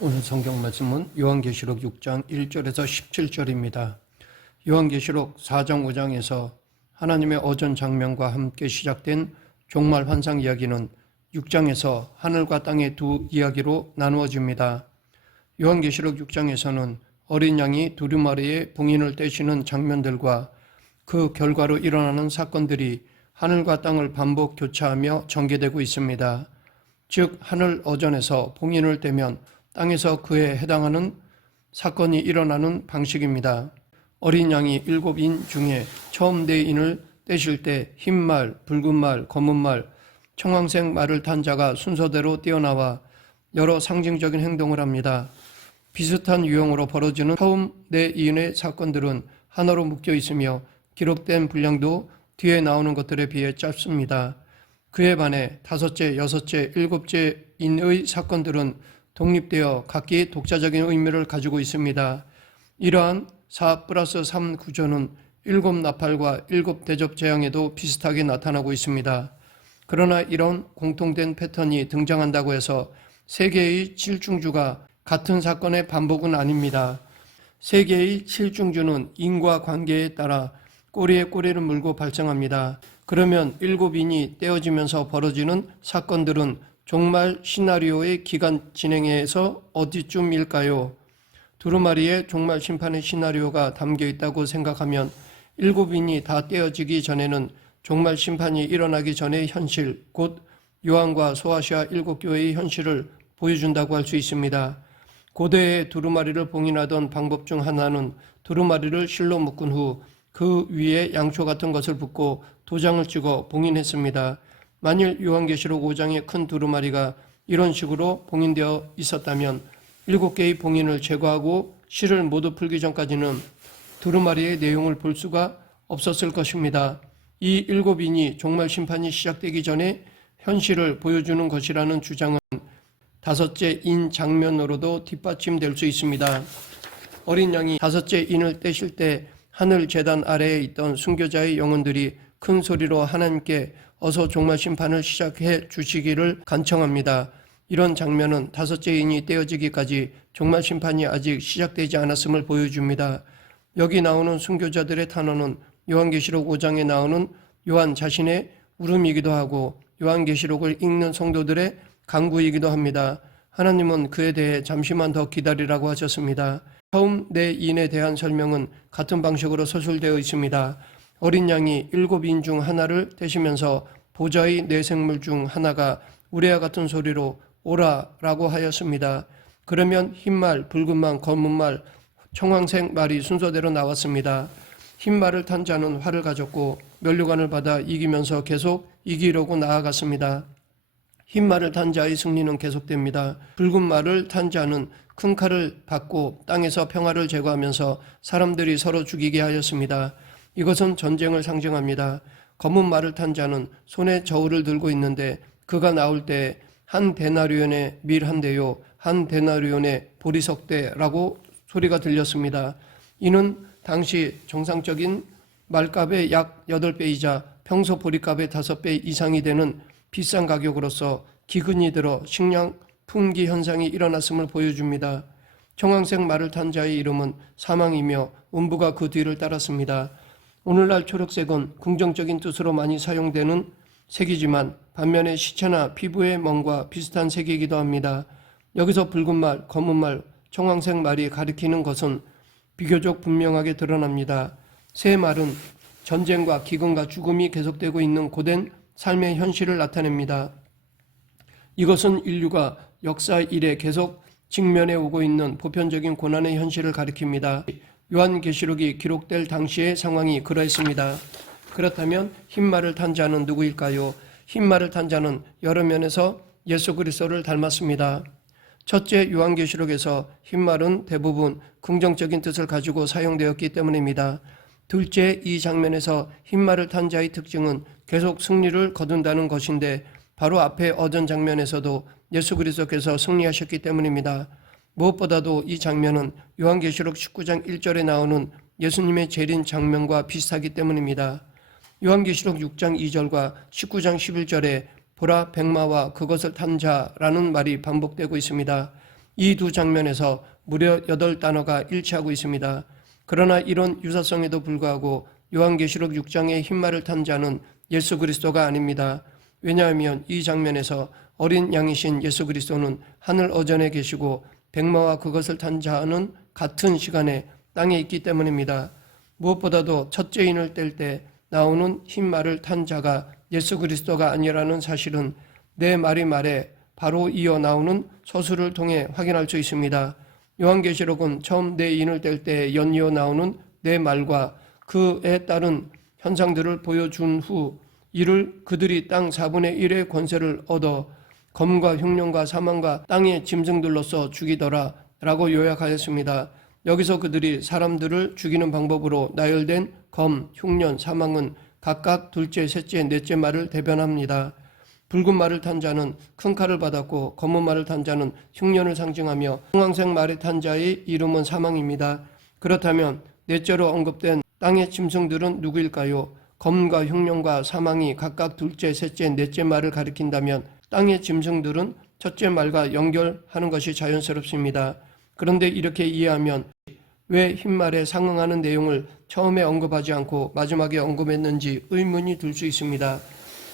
오늘 성경 말씀은 요한계시록 6장 1절에서 17절입니다. 요한계시록 4장 5장에서 하나님의 어전 장면과 함께 시작된 종말 환상 이야기는 6장에서 하늘과 땅의 두 이야기로 나누어집니다. 요한계시록 6장에서는 어린 양이 두루마리에 봉인을 떼시는 장면들과 그 결과로 일어나는 사건들이 하늘과 땅을 반복 교차하며 전개되고 있습니다. 즉 하늘 어전에서 봉인을 떼면 땅에서 그에 해당하는 사건이 일어나는 방식입니다. 어린 양이 7인 중에 처음 4인을 떼실 때 흰 말, 붉은 말, 검은 말, 청황색 말을 탄 자가 순서대로 뛰어나와 여러 상징적인 행동을 합니다. 비슷한 유형으로 벌어지는 처음 4인의 사건들은 하나로 묶여 있으며 기록된 분량도 뒤에 나오는 것들에 비해 짧습니다. 그에 반해 5째, 6째, 7째인의 사건들은 독립되어 각기 독자적인 의미를 가지고 있습니다. 이러한 4+3 구조는 7 나팔과 7 대접 재앙에도 비슷하게 나타나고 있습니다. 그러나 이런 공통된 패턴이 등장한다고 해서 세 개의 7중주가 같은 사건의 반복은 아닙니다. 세 개의 7중주는 인과 관계에 따라 꼬리에 꼬리를 물고 발생합니다. 그러면 7인이 떼어지면서 벌어지는 사건들은 종말 시나리오의 기간 진행에서 어디쯤일까요? 두루마리에 종말 심판의 시나리오가 담겨 있다고 생각하면 7인이 다 떼어지기 전에는 종말 심판이 일어나기 전의 현실, 곧 요한과 소아시아 7교회의 현실을 보여준다고 할 수 있습니다. 고대의 두루마리를 봉인하던 방법 중 하나는 두루마리를 실로 묶은 후 그 위에 양초 같은 것을 붓고 도장을 찍어 봉인했습니다. 만일 요한계시록 5장의 큰 두루마리가 이런 식으로 봉인되어 있었다면 7개의 봉인을 제거하고 실을 모두 풀기 전까지는 두루마리의 내용을 볼 수가 없었을 것입니다. 이 7인이 종말 심판이 시작되기 전에 현실을 보여주는 것이라는 주장은 5째 인 장면으로도 뒷받침될 수 있습니다. 어린 양이 5째 인을 떼실 때 하늘 제단 아래에 있던 순교자의 영혼들이 큰 소리로 하나님께 어서 종말 심판을 시작해 주시기를 간청합니다. 이런 장면은 5째 인이 떼어지기까지 종말 심판이 아직 시작되지 않았음을 보여줍니다. 여기 나오는 순교자들의 단어는 요한계시록 5장에 나오는 요한 자신의 울음이기도 하고 요한계시록을 읽는 성도들의 간구이기도 합니다. 하나님은 그에 대해 잠시만 더 기다리라고 하셨습니다. 처음 4인에 대한 설명은 같은 방식으로 서술되어 있습니다. 어린 양이 7인 중 하나를 떼시면서 보좌의 4생물 중 하나가 우레와 같은 소리로 오라라고 하였습니다. 그러면 흰 말, 붉은 말, 검은 말, 청황색 말이 순서대로 나왔습니다. 흰 말을 탄 자는 활을 가졌고 면류관을 받아 이기면서 계속 이기려고 나아갔습니다. 흰 말을 탄 자의 승리는 계속됩니다. 붉은 말을 탄 자는 큰 칼을 받고 땅에서 평화를 제거하면서 사람들이 서로 죽이게 하였습니다. 이것은 전쟁을 상징합니다. 검은 말을 탄 자는 손에 저울을 들고 있는데 그가 나올 때 한 데나리온의 밀 한 대요, 한 데나리온의 보리석 대라고 소리가 들렸습니다. 이는 당시 정상적인 말값의 약 8배이자 평소 보리값의 5배 이상이 되는 비싼 가격으로서 기근이 들어 식량 품귀 현상이 일어났음을 보여줍니다. 청황색 말을 탄 자의 이름은 사망이며 음부가 그 뒤를 따랐습니다. 오늘날 초록색은 긍정적인 뜻으로 많이 사용되는 색이지만 반면에 시체나 피부의 멍과 비슷한 색이기도 합니다. 여기서 붉은 말, 검은 말, 청황색 말이 가리키는 것은 비교적 분명하게 드러납니다. 새 말은 전쟁과 기근과 죽음이 계속되고 있는 고된 삶의 현실을 나타냅니다. 이것은 인류가 역사 이래 계속 직면해 오고 있는 보편적인 고난의 현실을 가리킵니다. 요한계시록이 기록될 당시의 상황이 그러했습니다. 그렇다면 흰 말을 탄 자는 누구일까요? 흰 말을 탄 자는 여러 면에서 예수 그리스도를 닮았습니다. 첫째, 요한계시록에서 흰 말은 대부분 긍정적인 뜻을 가지고 사용되었기 때문입니다. 둘째, 이 장면에서 흰 말을 탄 자의 특징은 계속 승리를 거둔다는 것인데 바로 앞에 어전 장면에서도 예수 그리스도께서 승리하셨기 때문입니다. 무엇보다도 이 장면은 요한계시록 19장 1절에 나오는 예수님의 재림 장면과 비슷하기 때문입니다. 요한계시록 6장 2절과 19장 11절에 보라 백마와 그것을 탄 자라는 말이 반복되고 있습니다. 이 두 장면에서 무려 8단어가 일치하고 있습니다. 그러나 이런 유사성에도 불구하고 요한계시록 6장의 흰말을 탄 자는 예수 그리스도가 아닙니다. 왜냐하면 이 장면에서 어린 양이신 예수 그리스도는 하늘 어전에 계시고 백마와 그것을 탄 자는 같은 시간에 땅에 있기 때문입니다. 무엇보다도 첫째인을 뗄 때 나오는 흰말을 탄 자가 예수 그리스도가 아니라는 사실은 내 말에 바로 이어 나오는 서술을 통해 확인할 수 있습니다. 요한계시록은 처음 내 인을 뗄 때 연이어 나오는 내 말과 그에 따른 현상들을 보여준 후 이를 그들이 땅 4분의 1의 권세를 얻어 검과 흉년과 사망과 땅의 짐승들로서 죽이더라 라고 요약하였습니다. 여기서 그들이 사람들을 죽이는 방법으로 나열된 검, 흉년, 사망은 각각 둘째, 셋째, 넷째 말을 대변합니다. 붉은 말을 탄 자는 큰 칼을 받았고 검은 말을 탄 자는 흉년을 상징하며 홍황색 말을 탄 자의 이름은 사망입니다. 그렇다면 넷째로 언급된 땅의 짐승들은 누구일까요? 검과 흉년과 사망이 각각 둘째, 셋째, 넷째 말을 가리킨다면 땅의 짐승들은 첫째 말과 연결하는 것이 자연스럽습니다. 그런데 이렇게 이해하면 왜 흰말에 상응하는 내용을 처음에 언급하지 않고 마지막에 언급했는지 의문이 들 수 있습니다.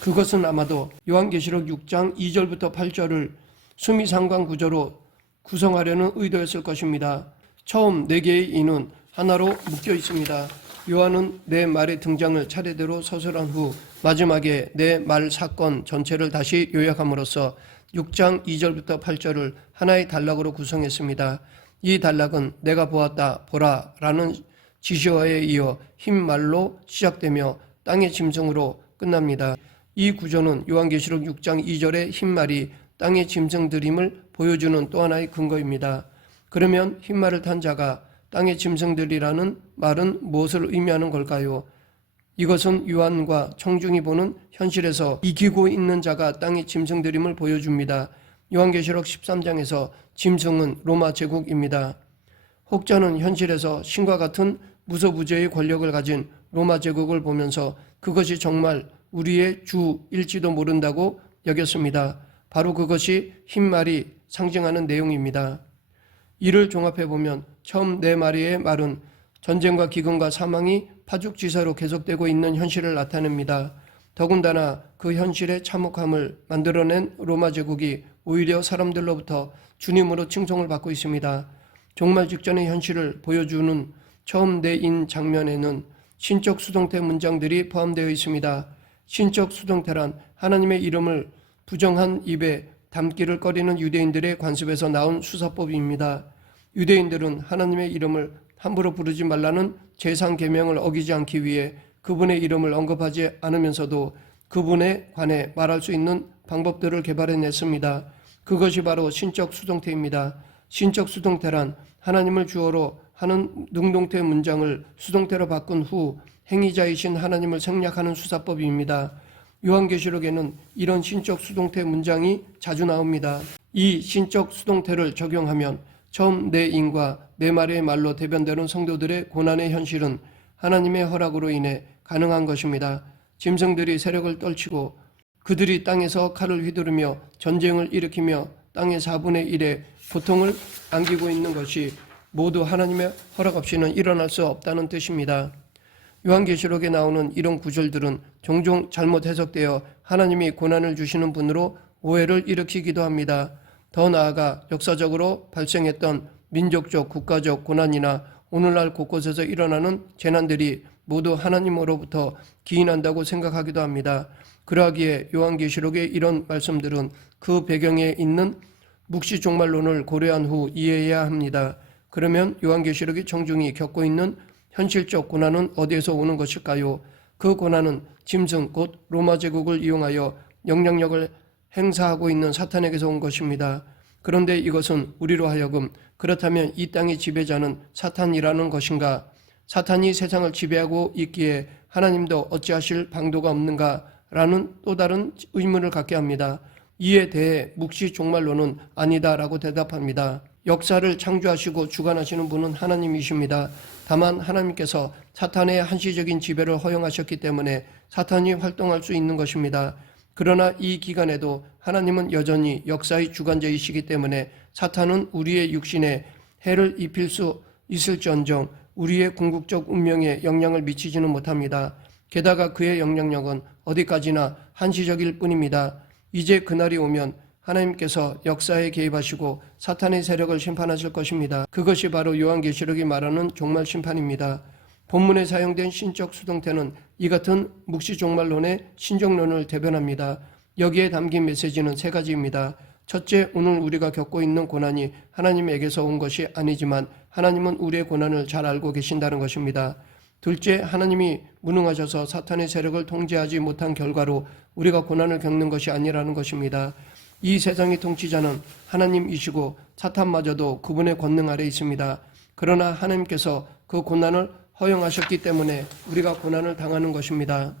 그것은 아마도 요한계시록 6장 2절부터 8절을 수미상관 구조로 구성하려는 의도였을 것입니다. 처음 4개의 인은 하나로 묶여 있습니다. 요한은 내 말의 등장을 차례대로 서술한 후 마지막에 내 말 사건 전체를 다시 요약함으로써 6장 2절부터 8절을 하나의 단락으로 구성했습니다. 이 단락은 내가 보았다, 보라 라는 지시어에 이어 흰 말로 시작되며 땅의 짐승으로 끝납니다. 이 구조는 요한계시록 6장 2절의 흰 말이 땅의 짐승들임을 보여주는 또 하나의 근거입니다. 그러면 흰 말을 탄 자가 땅의 짐승들이라는 말은 무엇을 의미하는 걸까요? 이것은 요한과 청중이 보는 현실에서 이기고 있는 자가 땅의 짐승들임을 보여줍니다. 요한계시록 13장에서 짐승은 로마 제국입니다. 혹자는 현실에서 신과 같은 무소부재의 권력을 가진 로마 제국을 보면서 그것이 정말 우리의 주일지도 모른다고 여겼습니다. 바로 그것이 흰말이 상징하는 내용입니다. 이를 종합해보면 처음 네 마리의 말은 전쟁과 기근과 사망이 파죽지세로 계속되고 있는 현실을 나타냅니다. 더군다나 그 현실의 참혹함을 만들어낸 로마 제국이 오히려 사람들로부터 주님으로 칭송을 받고 있습니다. 종말 직전의 현실을 보여주는 처음 내인 장면에는 신적 수동태 문장들이 포함되어 있습니다. 신적 수동태란 하나님의 이름을 부정한 입에 담기를 꺼리는 유대인들의 관습에서 나온 수사법입니다. 유대인들은 하나님의 이름을 함부로 부르지 말라는 제상 계명을 어기지 않기 위해 그분의 이름을 언급하지 않으면서도 그분에 관해 말할 수 있는 방법들을 개발해냈습니다. 그것이 바로 신적 수동태입니다. 신적 수동태란 하나님을 주어로 하는 능동태 문장을 수동태로 바꾼 후 행위자이신 하나님을 생략하는 수사법입니다. 요한계시록에는 이런 신적 수동태 문장이 자주 나옵니다. 이 신적 수동태를 적용하면 처음 내 인과 내 말의 말로 대변되는 성도들의 고난의 현실은 하나님의 허락으로 인해 가능한 것입니다. 짐승들이 세력을 떨치고 그들이 땅에서 칼을 휘두르며 전쟁을 일으키며 땅의 4분의 1의 고통을 안기고 있는 것이 모두 하나님의 허락 없이는 일어날 수 없다는 뜻입니다. 요한계시록에 나오는 이런 구절들은 종종 잘못 해석되어 하나님이 고난을 주시는 분으로 오해를 일으키기도 합니다. 더 나아가 역사적으로 발생했던 민족적, 국가적 고난이나 오늘날 곳곳에서 일어나는 재난들이 모두 하나님으로부터 기인한다고 생각하기도 합니다. 그러하기에 요한계시록의 이런 말씀들은 그 배경에 있는 묵시 종말론을 고려한 후 이해해야 합니다. 그러면 요한계시록의 청중이 겪고 있는 현실적 고난은 어디에서 오는 것일까요? 그 고난은 짐승 곧 로마 제국을 이용하여 영향력을 행사하고 있는 사탄에게서 온 것입니다. 그런데 이것은 우리로 하여금 그렇다면 이 땅의 지배자는 사탄이라는 것인가? 사탄이 세상을 지배하고 있기에 하나님도 어찌하실 방도가 없는가? 라는 또 다른 의문을 갖게 합니다. 이에 대해 묵시 종말론은 아니다라고 대답합니다. 역사를 창조하시고 주관하시는 분은 하나님이십니다. 다만 하나님께서 사탄의 한시적인 지배를 허용하셨기 때문에 사탄이 활동할 수 있는 것입니다. 그러나 이 기간에도 하나님은 여전히 역사의 주관자이시기 때문에 사탄은 우리의 육신에 해를 입힐 수 있을지언정 우리의 궁극적 운명에 영향을 미치지는 못합니다. 게다가 그의 영향력은 어디까지나 한시적일 뿐입니다. 이제 그날이 오면 하나님께서 역사에 개입하시고 사탄의 세력을 심판하실 것입니다. 그것이 바로 요한계시록이 말하는 종말 심판입니다. 본문에 사용된 신적 수동태는 이 같은 묵시종말론의 신정론을 대변합니다. 여기에 담긴 메시지는 세 가지입니다. 첫째, 오늘 우리가 겪고 있는 고난이 하나님에게서 온 것이 아니지만 하나님은 우리의 고난을 잘 알고 계신다는 것입니다. 둘째, 하나님이 무능하셔서 사탄의 세력을 통제하지 못한 결과로 우리가 고난을 겪는 것이 아니라는 것입니다. 이 세상의 통치자는 하나님이시고 사탄마저도 그분의 권능 아래 있습니다. 그러나 하나님께서 그 고난을 허용하셨기 때문에 우리가 고난을 당하는 것입니다.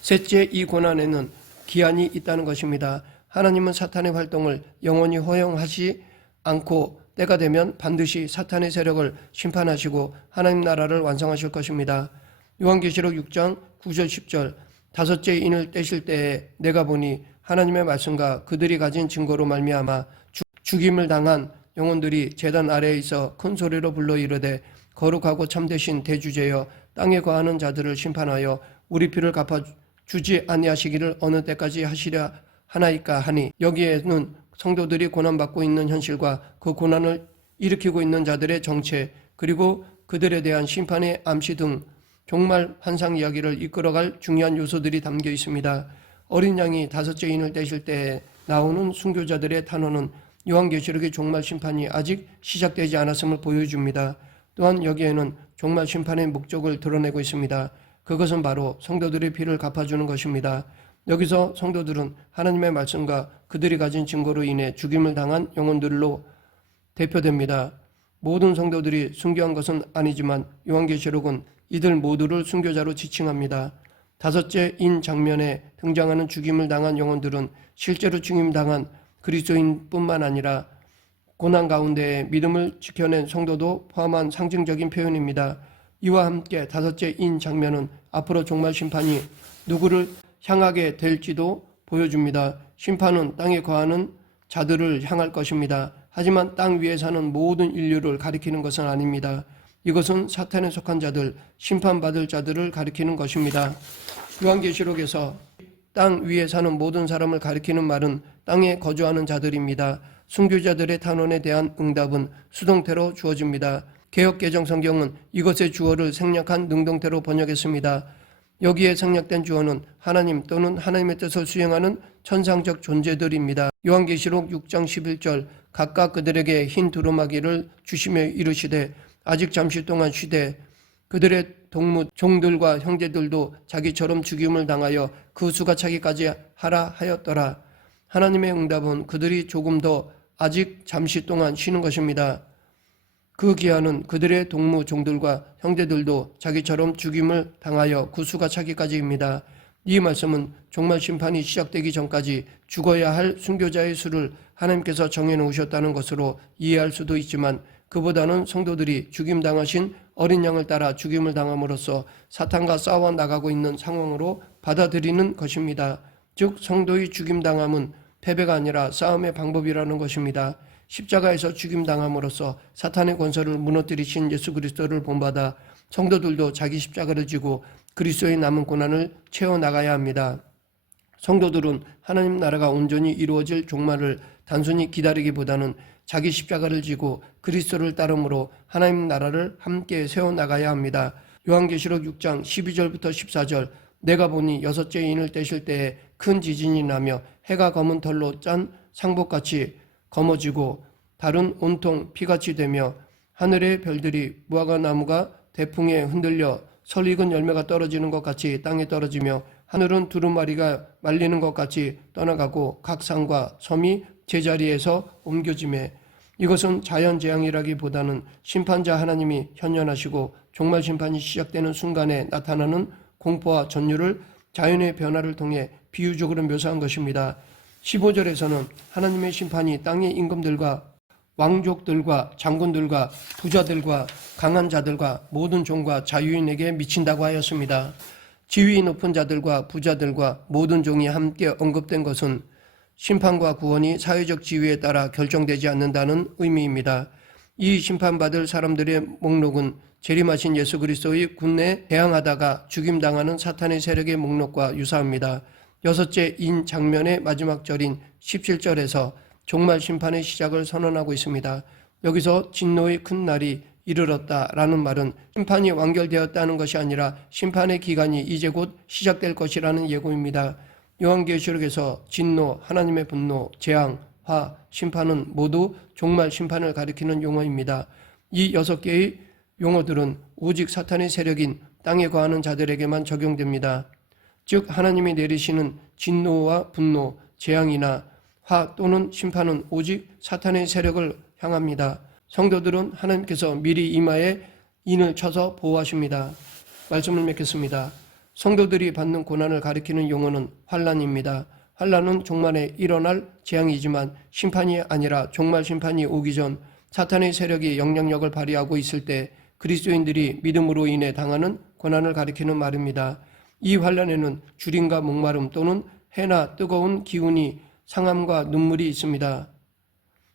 셋째, 이 고난에는 기한이 있다는 것입니다. 하나님은 사탄의 활동을 영원히 허용하지 않고 때가 되면 반드시 사탄의 세력을 심판하시고 하나님 나라를 완성하실 것입니다. 요한계시록 6장 9절 10절 다섯째 인을 떼실 때에 내가 보니 하나님의 말씀과 그들이 가진 증거로 말미암아 죽임을 당한 영혼들이 제단 아래에 있어 큰 소리로 불러 이르되 거룩하고 참되신 대주제여 땅에 거하는 자들을 심판하여 우리 피를 갚아주지 아니하시기를 어느 때까지 하시려 하나이까 하니, 여기에는 성도들이 고난받고 있는 현실과 그 고난을 일으키고 있는 자들의 정체, 그리고 그들에 대한 심판의 암시 등 종말 환상 이야기를 이끌어갈 중요한 요소들이 담겨 있습니다. 어린 양이 다섯째 인을 떼실 때에 나오는 순교자들의 탄원은 요한계시록의 종말 심판이 아직 시작되지 않았음을 보여줍니다. 또한 여기에는 종말 심판의 목적을 드러내고 있습니다. 그것은 바로 성도들의 피를 갚아주는 것입니다. 여기서 성도들은 하나님의 말씀과 그들이 가진 증거로 인해 죽임을 당한 영혼들로 대표됩니다. 모든 성도들이 순교한 것은 아니지만 요한계시록은 이들 모두를 순교자로 지칭합니다. 다섯째 인 장면에 등장하는 죽임을 당한 영혼들은 실제로 죽임당한 그리스도인뿐만 아니라 고난 가운데에 믿음을 지켜낸 성도도 포함한 상징적인 표현입니다. 이와 함께 다섯째 인 장면은 앞으로 종말 심판이 누구를 향하게 될지도 보여줍니다. 심판은 땅에 거하는 자들을 향할 것입니다. 하지만 땅 위에 사는 모든 인류를 가리키는 것은 아닙니다. 이것은 사탄에 속한 자들, 심판받을 자들을 가리키는 것입니다. 요한계시록에서 땅 위에 사는 모든 사람을 가리키는 말은 땅에 거주하는 자들입니다. 순교자들의 탄원에 대한 응답은 수동태로 주어집니다. 개역개정 성경은 이것의 주어를 생략한 능동태로 번역했습니다. 여기에 생략된 주어는 하나님 또는 하나님의 뜻을 수행하는 천상적 존재들입니다. 요한계시록 6장 11절 각각 그들에게 흰 두루마기를 주시며 이르시되 아직 잠시 동안 쉬되 그들의 동무 종들과 형제들도 자기처럼 죽임을 당하여 그 수가 차기까지 하라 하였더라. 하나님의 응답은 그들이 조금 더 아직 잠시 동안 쉬는 것입니다. 그 기한은 그들의 동무 종들과 형제들도 자기처럼 죽임을 당하여 그 수가 차기까지입니다. 이 말씀은 종말 심판이 시작되기 전까지 죽어야 할 순교자의 수를 하나님께서 정해놓으셨다는 것으로 이해할 수도 있지만, 그보다는 성도들이 죽임당하신 어린 양을 따라 죽임을 당함으로써 사탄과 싸워 나가고 있는 상황으로 받아들이는 것입니다. 즉 성도의 죽임당함은 패배가 아니라 싸움의 방법이라는 것입니다. 십자가에서 죽임당함으로써 사탄의 권세를 무너뜨리신 예수 그리스도를 본받아 성도들도 자기 십자가를 지고 그리스도의 남은 고난을 채워나가야 합니다. 성도들은 하나님 나라가 온전히 이루어질 종말을 단순히 기다리기보다는 자기 십자가를 지고 그리스도를 따름으로 하나님 나라를 함께 세워나가야 합니다. 요한계시록 6장 12절부터 14절 내가 보니 여섯째 인을 떼실 때에 큰 지진이 나며 해가 검은 털로 짠 상복같이 검어지고 달은 온통 피같이 되며 하늘의 별들이 무화과 나무가 대풍에 흔들려 설익은 열매가 떨어지는 것 같이 땅에 떨어지며 하늘은 두루마리가 말리는 것 같이 떠나가고 각 산과 섬이 제자리에서 옮겨지매, 이것은 자연재앙이라기보다는 심판자 하나님이 현현하시고 종말 심판이 시작되는 순간에 나타나는 공포와 전율을 자연의 변화를 통해 비유적으로 묘사한 것입니다. 15절에서는 하나님의 심판이 땅의 임금들과 왕족들과 장군들과 부자들과 강한 자들과 모든 종과 자유인에게 미친다고 하였습니다. 지위 높은 자들과 부자들과 모든 종이 함께 언급된 것은 심판과 구원이 사회적 지위에 따라 결정되지 않는다는 의미입니다. 이 심판받을 사람들의 목록은 재림하신 예수 그리스도의 군대에 대항하다가 죽임당하는 사탄의 세력의 목록과 유사합니다. 여섯째 인 장면의 마지막 절인 17절에서 종말 심판의 시작을 선언하고 있습니다. 여기서 진노의 큰 날이 이르렀다라는 말은 심판이 완결되었다는 것이 아니라 심판의 기간이 이제 곧 시작될 것이라는 예고입니다. 요한계시록에서 진노, 하나님의 분노, 재앙, 화, 심판은 모두 종말 심판을 가리키는 용어입니다. 이 6개의 용어들은 오직 사탄의 세력인 땅에 거하는 자들에게만 적용됩니다. 즉 하나님이 내리시는 진노와 분노, 재앙이나 화 또는 심판은 오직 사탄의 세력을 향합니다. 성도들은 하나님께서 미리 이마에 인을 쳐서 보호하십니다. 말씀을 맺겠습니다. 성도들이 받는 고난을 가리키는 용어는 환난입니다. 환난은 종말에 일어날 재앙이지만 심판이 아니라 종말 심판이 오기 전 사탄의 세력이 영향력을 발휘하고 있을 때 그리스도인들이 믿음으로 인해 당하는 고난을 가리키는 말입니다. 이 환난에는 주림과 목마름 또는 해나 뜨거운 기운이 상함과 눈물이 있습니다.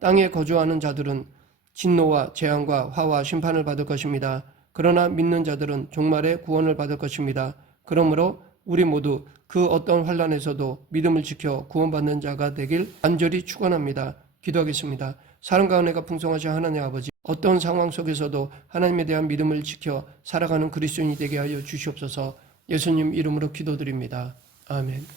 땅에 거주하는 자들은 진노와 재앙과 화와 심판을 받을 것입니다. 그러나 믿는 자들은 종말의 구원을 받을 것입니다. 그러므로 우리 모두 그 어떤 환난에서도 믿음을 지켜 구원받는 자가 되길 간절히 축원합니다. 기도하겠습니다. 사랑과 은혜가 풍성하신 하나님 아버지, 어떤 상황 속에서도 하나님에 대한 믿음을 지켜 살아가는 그리스도인이 되게 하여 주시옵소서. 예수님 이름으로 기도드립니다. 아멘.